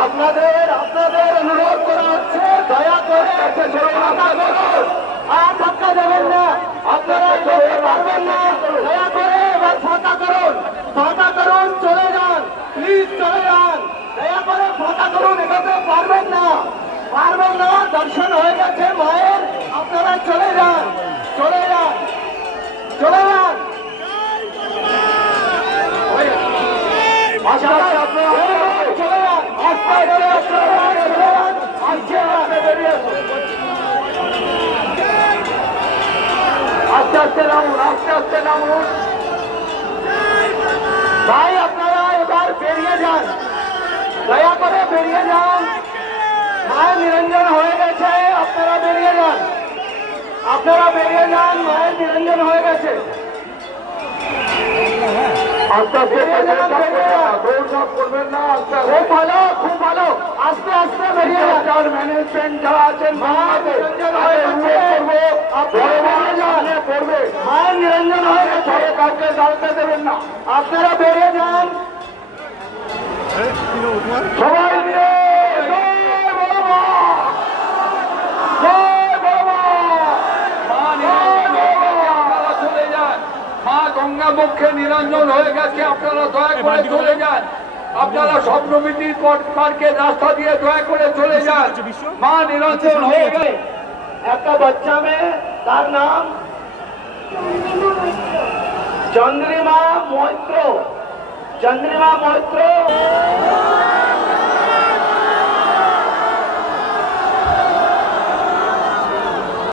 আপনাদের আপনাদের অনুরোধ করা হচ্ছে, দয়া করে আর ধাক্কা দেবেন না। আপনারা চলতে পারবেন না। দয়া করে এবার ফাঁকা করুন। ফাঁকা করুন, চলে যান। প্লিজ চলে যান। দয়া করে ফাঁকা করুন, এটাতে পারবেন না। পারবেন না, দর্শন হয়ে গেছে মায়ের আপনারা চলে যান চলে যান চলে যান আচ্ছা, আপনারা চলে যান আস্তে আস্তে আস্তে আস্তে। আস্তে আস্তে নামুন আস্তে আস্তে নামুন ভাই আপনারা এবার বেরিয়ে যান দয়া করে বেরিয়ে যান মায়ের নিরঞ্জন হয়ে গেছে আপনারা বেরিয়ে যান আপনারা বেরিয়ে যান মায়ের নিরঞ্জন হয়ে গেছে আস্তে আস্তে বেরিয়ে করবেন না আস্তে ভালো আস্তে আস্তে বেরিয়ে যান ম্যানেজমেন্ট যারা আছেন হয়ে আপনারা বেরিয়ে যান। করবে মায়ের নিরঞ্জন হয়ে গেছে। দাঁড়াতে দেবেন না। আপনারা বেরিয়ে যান। সবাই মা! জয় বড় মা! মা নিরঞ্জন হয়ে গেছে, আপনারা চলে যান। মা গঙ্গা বক্ষে নিরঞ্জন হয়ে গেছে। আপনারা দয়া করে আপনারা স্বপ্নমিতির পার্কের রাস্তা দিয়ে দয়া করে চলে যান। মা নিরঞ্জন হয়ে গেছে একটা বাচ্চা মেয়ে তার নাম চন্দ্রিমা মৈত্র। চন্দ্রিমা মৈত্র।